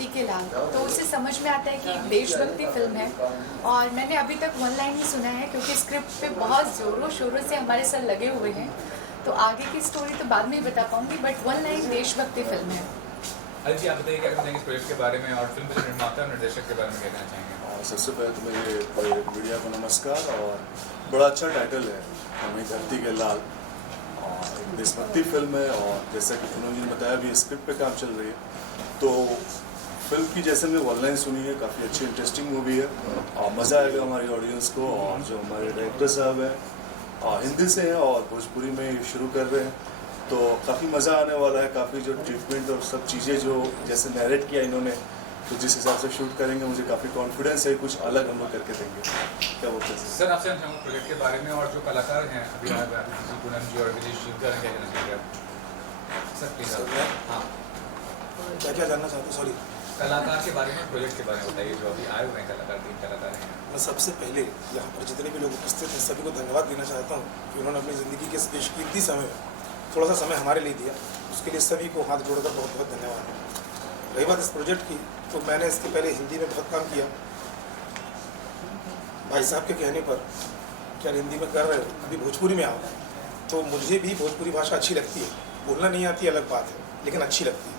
धरती के लाल, तो उससे समझ में आता है कि एक देशभक्ति फिल्म है। और मैंने अभी तक वन लाइन ही सुना है क्योंकि स्क्रिप्ट पे बहुत ज़ोरों शोरों से हमारे सर लगे हुए हैं, तो आगे की स्टोरी तो बाद में ही बता पाऊँगी, बट वन लाइन देशभक्ति फिल्म है। जी आप बताइए क्या कहना इस प्रोजेक्ट के बारे में और फिल्म के निर्माता और निर्देशक के बारे में क्या कहना चाहेंगे? सबसे पहले तो मेरे मीडिया को नमस्कार। और बड़ा अच्छा टाइटल है हमें धरती के लाल, और एक देशभक्ति फिल्म है। और जैसा कि पूनम जी ने बताया भी स्क्रिप्ट पे काम चल रही है, तो फिल्म की जैसे मैंने वन लाइन सुनी है, काफ़ी अच्छी इंटरेस्टिंग मूवी है और मज़ा आएगा हमारी ऑडियंस को। और जो हमारे डायरेक्टर साहब हैं हिंदी से हैं और भोजपुरी में शुरू कर रहे हैं, तो काफ़ी मज़ा आने वाला है। काफ़ी जो ट्रीटमेंट और सब चीज़ें जो जैसे नैरेट किया इन्होंने, तो जिस हिसाब से शूट करेंगे मुझे काफ़ी कॉन्फिडेंस है कुछ अलग हम लोग करके देंगे। क्या बोलते हैं सर आपसे प्रोजेक्ट के बारे में और जो कलाकार हैं अभी पूनम जी और विजय जी क्या कहना चाहिए आप? सर प्लीज हाँ क्या जानना चाहते हो? सॉरी, कलाकार के बारे में, प्रोजेक्ट के बारे में बताइए जो अभी आए हुए हैं कलाकार, 3 कलाकार हैं। मैं सबसे पहले यहाँ पर जितने भी लोग उपस्थित हैं सभी को धन्यवाद देना चाहता हूँ कि उन्होंने अपनी ज़िंदगी के इस कीमती समय में थोड़ा सा समय हमारे लिए दिया, उसके लिए सभी को हाथ जोड़कर बहुत बहुत धन्यवाद। रही बात इस प्रोजेक्ट की, तो मैंने इसके पहले हिंदी में बहुत काम किया। भाई साहब के कहने पर क्या हिंदी में कर रहे हो, अभी भोजपुरी में आओ, तो मुझे भी भोजपुरी भाषा अच्छी लगती है। बोलना नहीं आती अलग बात है, लेकिन अच्छी लगती है।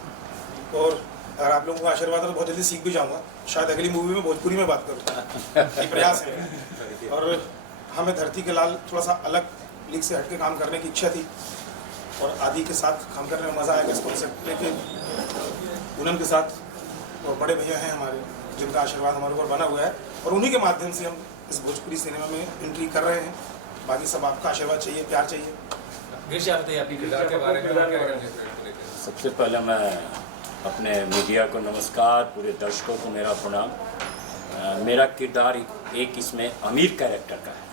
और अगर आप लोगों का आशीर्वाद है तो बहुत जल्दी सीख भी जाऊँगा, शायद अगली मूवी में भोजपुरी में बात करूँ, ये प्रयास है। और हमें धरती के लाल थोड़ा सा अलग लीग से हटके काम करने की इच्छा थी और आदि के साथ काम करने में मज़ा आएगा इस कॉन्सेप्ट लेके। पूनम के साथ और बड़े भैया हैं हमारे, जिनका आशीर्वाद हमारे ऊपर बना हुआ है, और उन्हीं के माध्यम से हम इस भोजपुरी सिनेमा में एंट्री कर रहे हैं। बाकी सब आपका आशीर्वाद चाहिए, प्यार चाहिए। आप बताइए अपनी किरदार के बारे में और क्या? सबसे पहले मैं अपने मीडिया को नमस्कार, पूरे दर्शकों को मेरा प्रणाम। मेरा किरदार एक इसमें अमीर कैरेक्टर का है।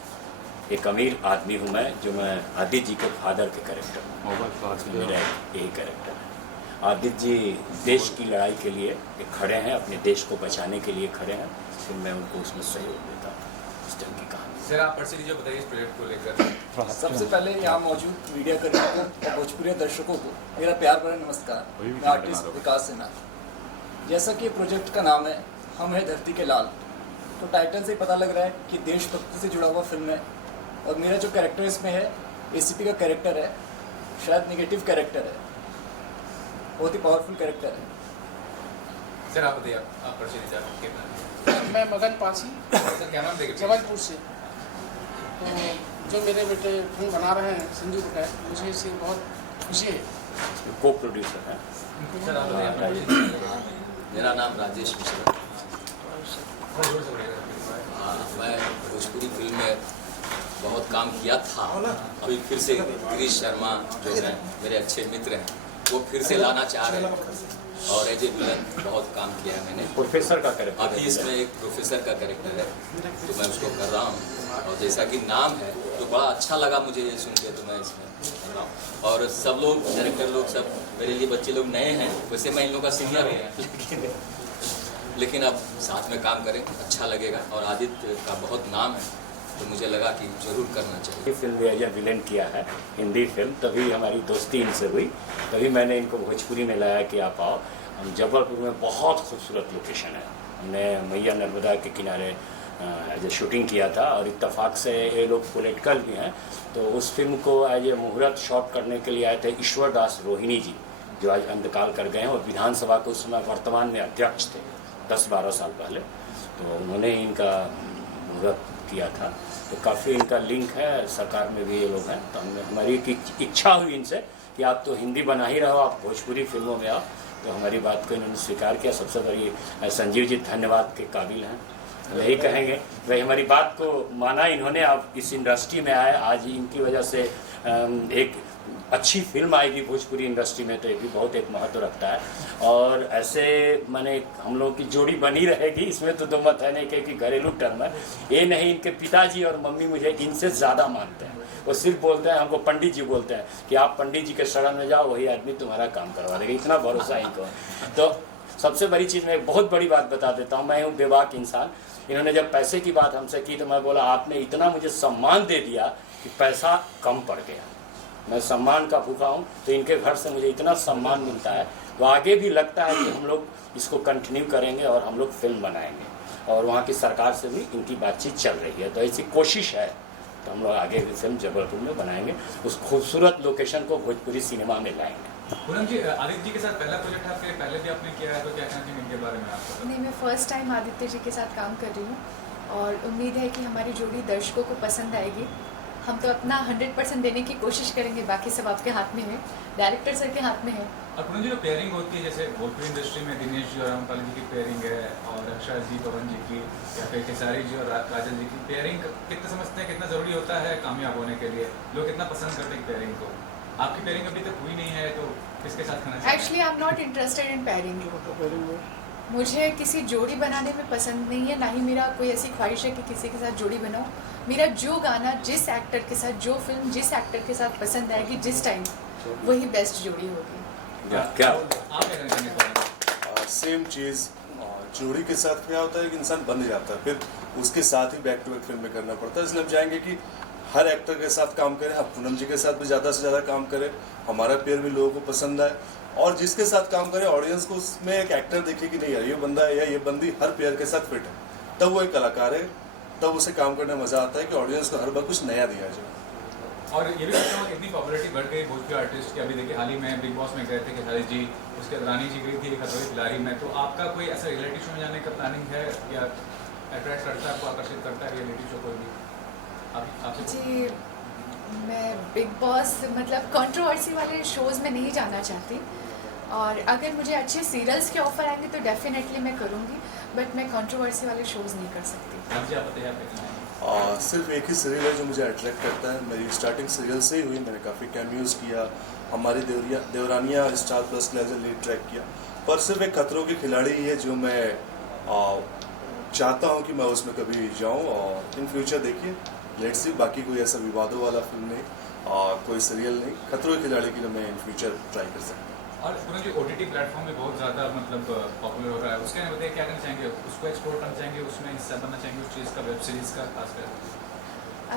एक अमीर आदमी हूँ मैं, जो मैं आदित्य जी के फादर के कैरेक्टर हूँ। मेरा यही कैरेक्टर है। आदित्य जी देश की लड़ाई के लिए खड़े हैं, अपने देश को बचाने के लिए खड़े हैं, फिर मैं उनको उसमें सहयोग देता हूँ। इस तरह की कहानी। सर आप पर्सनली जो बताइए इस प्रोजेक्ट को लेकर। सबसे पहले यहाँ मौजूद मीडिया कर्मियों को और भोजपुरी दर्शकों को मेरा प्यार भरा नमस्कार। मैं आर्टिस्ट विकास सिन्हा। जैसा कि प्रोजेक्ट का नाम है हम है धरती के लाल, तो टाइटल से ही पता लग रहा है कि देशभक्ति से जुड़ा हुआ फिल्म है। और मेरा जो कैरेक्टर इसमें है एसीपी का कैरेक्टर है, शायद नेगेटिव कैरेक्टर है, बहुत ही पावरफुल कैरेक्टर है। सर आप बताइए आप पर्सनली कितना? मैं मगन पासी सर क्या नाम देंगे? जबलपुर से। तो जो मेरे बेटे फिल्म बना रहे हैं संजू पटेल, मुझे इससे बहुत खुशी है। को प्रोड्यूसर है। सर आप बताइए। मेरा नाम राजेश मिश्रा। मैं भोजपुरी फिल्म में बहुत काम किया था, अभी फिर से गिरीश शर्मा जो है मेरे अच्छे मित्र हैं, वो फिर से लाना चाह रहे हैं। और एज ए विलन बहुत काम किया है मैंने। प्रोफेसर का कैरेक्टर अभी इसमें एक प्रोफेसर का कैरेक्टर है, तो मैं उसको कर रहा हूँ। और जैसा कि नाम है तो बड़ा अच्छा लगा मुझे ये सुन के, तो मैं इसमें कर रहा हूँ। और सब लोग डायरेक्टर लोग सब मेरे लिए बच्चे लोग नए हैं, वैसे मैं इन लोगों का सीनियर हूँ, लेकिन अब साथ में काम करें अच्छा लगेगा। और आदित्य का बहुत नाम है, तो मुझे लगा कि जरूर करना चाहिए। फिल्म एज ए विलेन किया है, हिंदी फिल्म, तभी हमारी दोस्ती इनसे हुई, तभी मैंने इनको भोजपुरी में लाया कि आप आओ। हम जबलपुर में बहुत खूबसूरत लोकेशन है, हमने मैया नर्मदा के किनारे एज ए शूटिंग किया था। और इत्तेफाक से ये लोग पॉलिटिकल भी हैं, तो उस फिल्म को एज ए मुहूर्त शॉट करने के लिए आए थे ईश्वर दास रोहिणी जी, जो आज अंतकाल कर गए हैं और विधानसभा के उस समय वर्तमान में अध्यक्ष थे 10-12 साल पहले, तो उन्होंने इनका मुहूर्त किया था। तो काफ़ी इनका लिंक है, सरकार में भी ये लोग हैं। तो हमारी एक इच्छा हुई इनसे कि आप तो हिंदी बना ही रहो, आप भोजपुरी फिल्मों में आओ, तो हमारी बात को इन्होंने स्वीकार किया। सबसे बड़ी संजीव जी धन्यवाद के काबिल हैं, यही कहेंगे। वही हमारी बात को माना इन्होंने, आप इस इंडस्ट्री में आए, आज इनकी वजह से एक अच्छी फिल्म आएगी भोजपुरी इंडस्ट्री में, तो ये भी बहुत एक महत्व रखता है। और ऐसे माने हम लोगों की जोड़ी बनी रहेगी, इसमें तो दो मत है नहीं, क्योंकि घरेलू टर्म है ये नहीं। इनके पिताजी और मम्मी मुझे इनसे ज़्यादा मानते हैं, वो सिर्फ बोलते हैं, हमको पंडित जी बोलते हैं कि आप पंडित जी के शरण में जाओ, वही आदमी तुम्हारा काम करवा देगा, इतना भरोसा इनको है। तो सबसे बड़ी चीज़, मैं एक बहुत बड़ी बात बता देता हूँ, मैं हूँ बेबाक इंसान। इन्होंने जब पैसे की बात हमसे की तो मैं बोला आपने इतना मुझे सम्मान दे दिया कि पैसा कम पड़ गया। मैं सम्मान का भूखा हूँ, तो इनके घर से मुझे इतना सम्मान मिलता है, तो आगे भी लगता है कि हम लोग इसको कंटिन्यू करेंगे और हम लोग फिल्म बनाएंगे, और वहाँ की सरकार से भी इनकी बातचीत चल रही है, तो ऐसी कोशिश है। तो हम लोग आगे भी फिल्म जबलपुर में बनाएंगे, उस खूबसूरत लोकेशन को भोजपुरी सिनेमा में लाएंगे। पूनम जी, आदित्य जी के साथ पहला प्रोजेक्ट है आपके, पहले भी आपने किया है, तो क्या कहना चाहिए इनके बारे में आपको? नहीं, मैं फर्स्ट टाइम आदित्य जी के साथ काम कर रही हूँ और उम्मीद है कि हमारी जोड़ी दर्शकों को पसंद आएगी। हम तो अपना 100% देने की कोशिश करेंगे, बाकी सब आपके हाथ में है, डायरेक्टर सर के हाथ में है। और पूनम जी, जो पेयरिंग होती है जैसे भोजपुरी इंडस्ट्री में दिनेश जी और रामपाल जी की पेयरिंग है, और रक्षा जी, पवन जी की, या फिर खेसारी जी और काजल जी की पेयरिंग, कितना समझते हैं कितना ज़रूरी होता है कामयाब होने के लिए? लोग कितना पसंद करते हैं पेयरिंग को? आपकी पेयरिंग अभी तक हुई नहीं है, तो किसके साथ करना चाहिए? Actually I am not interested in pairing. मुझे किसी जोड़ी बनाने में पसंद नहीं है, ना ही मेरा कोई ऐसी ख्वाहिश है कि किसी के साथ जोड़ी बनाऊं। मेरा जो गाना जिस एक्टर के साथ, जो फिल्म जिस एक्टर के साथ पसंद आएगी जिस टाइम, वही बेस्ट जोड़ी होगी। क्या आप क्या कहना चाहेंगे? सेम चीज़ जोड़ी के साथ क्या होता है कि इंसान बन जाता है, फिर उसके साथ ही बैक टू बैक फिल्म में करना पड़ता है। इसलिए हम चाहेंगे कि हर एक्टर के साथ काम करें, हम पूनम जी के साथ भी ज़्यादा से ज़्यादा काम करें, हमारा पेयर भी लोगों को पसंद आए, और जिसके साथ काम करें ऑडियंस को उसमें एक एक्टर देखे कि नहीं यार ये बंदा है या ये बंदी हर पेयर के साथ फिट है, तब वो एक कलाकार है, तब उसे काम करने में मज़ा आता है कि ऑडियंस को हर बार कुछ नया दिया जाए। और ये भी सोचता हूँ इतनी पॉपुलैरिटी बढ़ गई भोजपुरी आर्टिस्ट की। अभी देखिए हाल ही में बिग बॉस में गए थे खेसारी जी, उसके बाद रानी जी गई थी खतरों के खिलाड़ी में। तो आपका कोई ऐसा रियलिटी शो में जाने का प्लानिंग है, या अट्रैक्ट करता है, आपको आकर्षित करता है रियलिटी शो कोई भी? आपसे जी, मैं बिग बॉस मतलब कंट्रोवर्सी वाले शोज़ में नहीं जाना चाहती, और अगर मुझे अच्छे सीरियल्स के ऑफर आएंगे तो डेफिनेटली मैं करूँगी, बट मैं कंट्रोवर्सी वाले शोज़ नहीं कर सकती। आप जी, आप बताइए आप क्या? सिर्फ एक ही सीरियल है जो मुझे अट्रैक्ट करता है, मेरी स्टार्टिंग सीरियल से ही हुई, मैंने काफ़ी कैमियोज़ किया, हमारी देवरानियाँ स्टार प्लस के एज ए लीड ट्रैक किया, पर सिर्फ एक खतरों के खिलाड़ी ही है जो मैं चाहता हूँ कि मैं उसमें कभी जाऊँ, और इन फ्यूचर देखिए लेट्स सी, बाकी कोई ऐसा विवादों वाला फिल्म नहीं, कोई सीरियल नहीं, खतरों के खिलाड़ी के लिए मैं इन फ्यूचर ट्राई कर सकता हूँ। और पूनम जी, OTT प्लेटफॉर्म में बहुत ज़्यादा मतलब पॉपुलर हो रहा है, उसके बताइए क्या करना चाहेंगे? उसको एक्सप्लोर करना चाहेंगे, उसमें हिस्सा बनना चाहेंगे उस चीज़ का, वेब सीरीज़ का खासकर?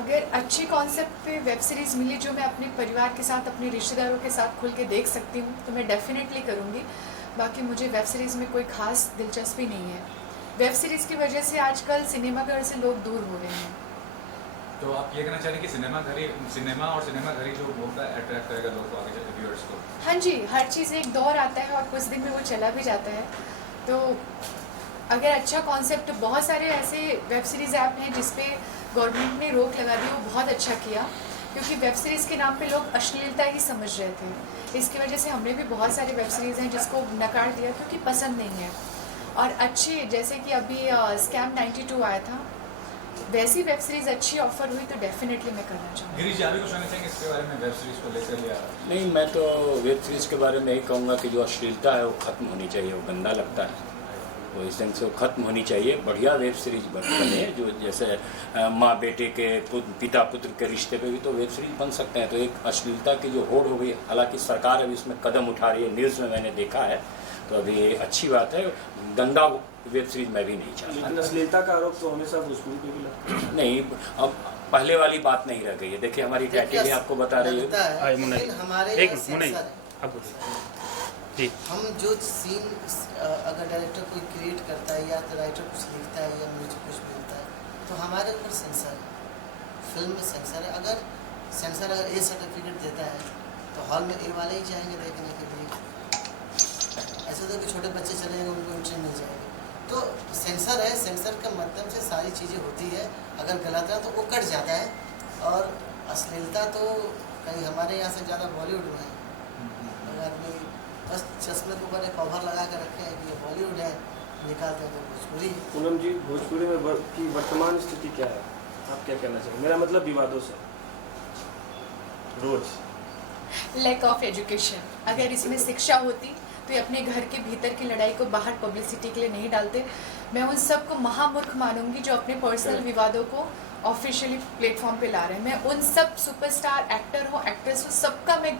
अगर अच्छी कॉन्सेप्ट पे वेब सीरीज़ मिली जो मैं अपने परिवार के साथ, अपने रिश्तेदारों के साथ खुल के देख सकती हूँ, तो मैं डेफिनेटली करूँगी। बाकी मुझे वेब सीरीज़ में कोई खास दिलचस्पी नहीं है। वेब सीरीज़ की वजह से आजकल सिनेमाघर से लोग दूर हो रहे हैं। तो आप ये कहना चाह रहे हैं कि सिनेमा और सिनेमा घर ही जो होता है अट्रैक्ट करेगा लोगों को, आगे चलकर व्यूअर्स को? हाँ जी, हर चीज़ एक दौर आता है और कुछ दिन में वो चला भी जाता है। तो अगर अच्छा कॉन्सेप्ट, बहुत सारे ऐसे वेब सीरीज़ ऐप हैं जिसपे गवर्नमेंट ने रोक लगा दी, वो बहुत अच्छा किया, क्योंकि वेब सीरीज़ के नाम पे लोग अश्लीलता ही समझ रहे थे। इसकी वजह से हमने भी बहुत सारे वेब सीरीज़ हैं जिसको नकार दिया क्योंकि पसंद नहीं है। और अच्छे, जैसे कि अभी स्कैम 92 आया था, वैसी वेब सीरीज़ अच्छी ऑफर हुई तो डेफिनेटली मैं करना चाहूँगी। गिरीश जी, आप भी कुछ कहना चाहेंगे इसके बारे में, वेब सीरीज़ को लेकर? या नहीं, मैं तो वेब सीरीज़ के बारे में यही कहूँगा कि जो अश्लीलता है वो ख़त्म होनी चाहिए, वो गंदा लगता है, तो इस ढंग से वो ख़त्म होनी चाहिए। बढ़िया वेब सीरीज बने जो जैसे माँ बेटे के, पिता पुत्र के रिश्ते पे भी तो वेब सीरीज बन सकते हैं। तो एक अश्लीलता की जो होड़ हो गई, हालांकि सरकार अभी इसमें कदम उठा रही है, न्यूज़ में मैंने देखा है, तो अभी ये अच्छी बात है। गंदा वेब सीरीज मैं भी नहीं चाहता। लेकिन अश्लीलता का आरोप तो हमेशा भोजपुरी पे भी लगता है। नहीं, अब पहले वाली बात नहीं रह गई है। देखिए हमारी कैटेगरी आपको बता रही है, हमारे जी, हम जो सीन अगर डायरेक्टर कोई क्रिएट करता है या तो राइटर कुछ लिखता है या म्यूजिक कुछ मिलता है, तो हमारे ऊपर सेंसर है, फिल्म में सेंसर है। अगर सेंसर अगर ए सर्टिफिकेट देता है तो हॉल में ए वाले ही जाएंगे देखने के लिए। ऐसा तो कि छोटे बच्चे चलेंगे, उनको इंटरेस्ट नहीं जाएगा। तो सेंसर है, सेंसर के माध्यम से सारी चीज़ें होती है। अगर गलत है तो वो कट जाता है। और अश्लीलता तो कहीं हमारे यहाँ से ज़्यादा बॉलीवुड में है। अगर आदमी बस चश्मे के ऊपर एक कवर लगा कर रखे हैं कि ये बॉलीवुड है, निकालते हैं तो भोजपुरी है। पूनम जी, भोजपुरी में की वर्तमान स्थिति क्या है, आप क्या कहना चाहिए? मेरा मतलब विवादों से रोज लैक ऑफ एजुकेशन। अगर इसमें शिक्षा होती तो ये अपने घर के भीतर की लड़ाई को बाहर पब्लिसिटी के लिए नहीं डालते। मैं उन सब को महामूर्ख मानूंगी जो अपने पर्सनल विवादों को ऑफिशियली प्लेटफॉर्म पे ला रहे हैं। मैं उन सब सुपरस्टार एक्टर हो, एक्ट्रेस हो, सबका मैं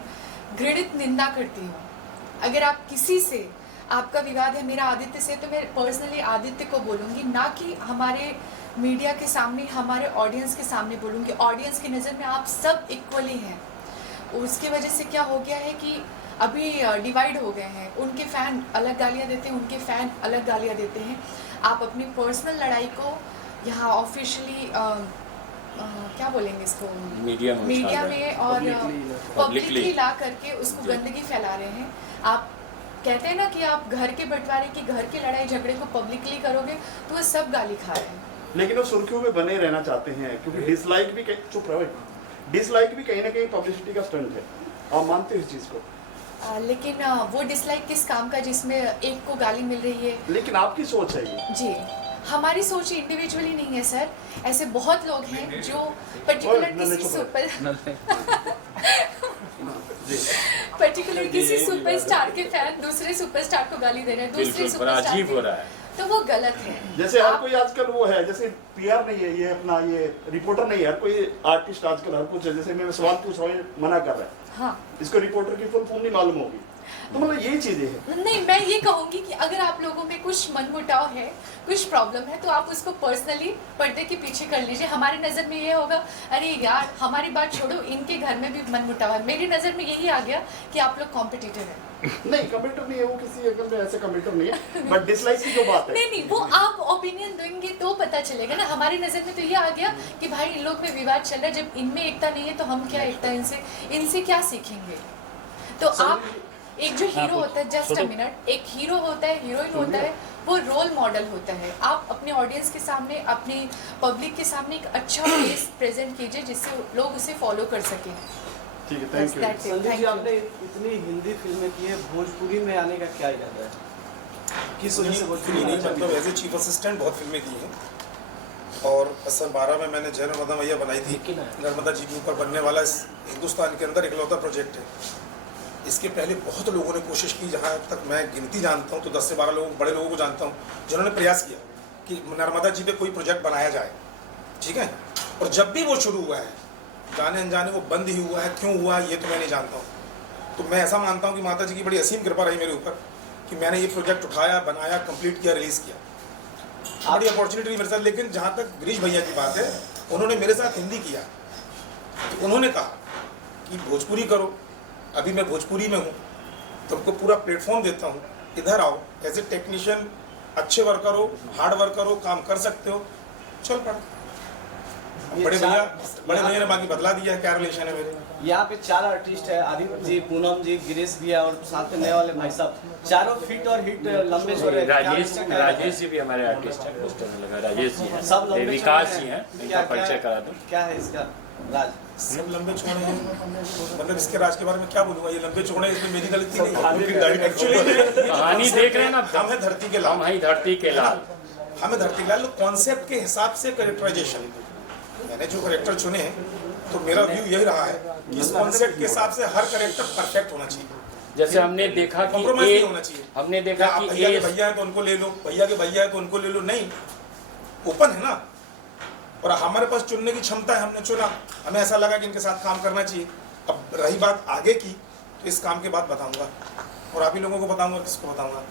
घृणित निंदा करती हूँ। अगर आप किसी से, आपका विवाद है मेरा आदित्य से, तो मैं पर्सनली आदित्य को बोलूँगी, ना कि हमारे मीडिया के सामने, हमारे ऑडियंस के सामने बोलूँगी। ऑडियंस की नज़र में आप सब इक्वली हैं। उसकी वजह से क्या हो गया है कि अभी डिवाइड हो गए हैं। उनके फ़ैन अलग गालियाँ देते हैं, उनके फ़ैन अलग गालियाँ देते हैं। आप अपनी पर्सनल लड़ाई को यहाँ ऑफिशियली क्या बोलेंगे इसको, मीडिया में और पब्लिकली ला करके उसको गंदगी फैला रहे हैं। आप कहते हैं ना कि आप घर के बंटवारे की, घर की लड़ाई झगड़े को पब्लिकली करोगे तो वो सब गाली खा रहे हैं। लेकिन वो सुर्खियों में बने रहना चाहते हैं क्योंकि डिसलाइक भी डिसलाइक भी कहीं ना कहीं पब्लिसिटी का स्टंट है। आप मानते हो इस चीज़ को? लेकिन वो डिसलाइक किस काम का जिसमें एक को गाली मिल रही है? लेकिन आपकी सोच है ये। जी, हमारी सोच इंडिविजुअली नहीं है सर। ऐसे बहुत लोग हैं जो पर्टिकुलर किसी सुपरस्टार के फैन दूसरे सुपरस्टार को गाली दे रहे हैं, दूसरे सुपरस्टार हो रहा है, तो वो गलत है। जैसे हर कोई आजकल वो है, जैसे पीआर नहीं है, ये अपना ये रिपोर्टर नहीं है, हर कोई आर्टिस्ट आजकल हर कुछ है। जैसे मैं सवाल पूछ रहा हूँ, मना कर रहा है, हाँ, इसको रिपोर्टर की फुल फॉर्म नहीं मालूम होगी, तो मतलब ये चीजें हैं। नहीं, मैं ये कहूंगी कि अगर आप लोगों में कुछ मनमुटाव है, कुछ प्रॉब्लम है, तो आप उसको पर्सनली पर्दे के पीछे कर लीजिए। हमारी नज़र में ये होगा, अरे यार हमारी बात छोड़ो, इनके घर में भी मनमुटाव है। मेरी नज़र में यही आ गया कि आप लोग कॉम्पिटिटर हैं। नहीं, कमेंटर नहीं है वो, किसी अकल में ऐसे कमेंटर नहीं है, बट डिसलाइक की जो बात है नहीं, वो आप ओपिनियन देंगे तो पता चलेगा ना। हमारी नज़र में तो ये आ गया कि भाई इन लोग में विवाद चल रहा है, जब इनमें एकता नहीं है तो हम क्या एकता इनसे क्या सीखेंगे? तो आप एक जो हीरो होता है, जस्ट अ मिनट, एक हीरो होता है, हीरोइन होता है, वो रोल मॉडल होता है। आप अपने ऑडियंस के सामने, अपनी पब्लिक के सामने एक अच्छा फेस प्रेजेंट कीजिए जिससे लोग उसे फॉलो कर सकें। ठीक है, थैंक यू। संजय जी, आपने इतनी हिंदी फिल्में की है, भोजपुरी में आने का क्या इरादा है? किस वजह से भोजपुरी नहीं, मतलब एज ए चीफ असिस्टेंट बहुत फिल्में की हैं, और सन 12 में मैंने जय नर्मदा मैया बनाई थी। नर्मदा जी के ऊपर बनने वाला इस हिंदुस्तान के अंदर इकलौता प्रोजेक्ट है। इसके पहले बहुत लोगों ने कोशिश की, जहाँ तक मैं गिनती जानता हूँ तो 10 से 12 लोग, बड़े लोगों को जानता हूँ, जिन्होंने प्रयास किया कि नर्मदा जी पे कोई प्रोजेक्ट बनाया जाए, ठीक है। और जब भी वो शुरू हुआ है, जाने अनजाने वो बंद ही हुआ है। क्यों हुआ है ये तो मैं नहीं जानता हूँ। तो मैं ऐसा मानता हूँ कि माता जी की बड़ी असीम कृपा रही मेरे ऊपर कि मैंने ये प्रोजेक्ट उठाया, बनाया, कंप्लीट किया, रिलीज़ किया। बड़ी अपॉर्चुनिटी मेरे साथ। लेकिन जहाँ तक गिरीश भैया की बात है, उन्होंने मेरे साथ हिंदी किया, तो उन्होंने कहा कि भोजपुरी करो। अभी मैं भोजपुरी में हूँ, तुमको पूरा प्लेटफॉर्म देता हूँ, इधर आओ, एज ए टेक्नीशियन अच्छे वर्कर हो, हार्ड वर्कर हो, काम कर सकते हो, चल पड़ा। बड़े भैया ने बाकी बदला दिया है। क्या रिलेशन है मेरे? यहाँ पे 4 आर्टिस्ट है, आदित्य जी, पूनम जी, गिरीश भैया और साथ में नए वाले भाई साहब, चारों फिट और हिट लंबे चौड़े। राजेश जी भी हमारे आर्टिस्ट हैं, पोस्टर में लगा राजेश जी हैं, सब लंबे विकास जी हैं, इनका परिचय करा दूं। क्या है इसका राज? सब लंबे चौड़े हैं, मतलब इसके राज के बारे में क्या बोलूँगा? ये लंबे चौड़े, इसमें मेरी गलती नहीं है। एक्चुअली कहानी देख रहे हैं ना, हम है धरती के लाल, हम है धरती के लाल, हमें धरती के लाल। कॉन्सेप्ट के हिसाब से कैरेक्टराइजेशन, मैंने जो कैरेक्टर चुने हैं, तो मेरा व्यू यही रहा है कि इस कॉन्सेप्ट के हिसाब से हर कैरेक्टर परफेक्ट होना चाहिए। जैसे हमने देखा कि कॉम्प्रोमाइज नहीं होना चाहिए। हमने देखा कि भैया के भैया है तो उनको ले लो, भैया के भैया है तो उनको ले लो, नहीं, ओपन है ना। और हमारे पास चुनने की क्षमता है, हमने चुना, हमें ऐसा लगा कि इनके साथ काम करना चाहिए। अब रही बात आगे की, तो इस काम के बाद बताऊंगा, और आप ही लोगों को बताऊंगा, किसको बताऊंगा।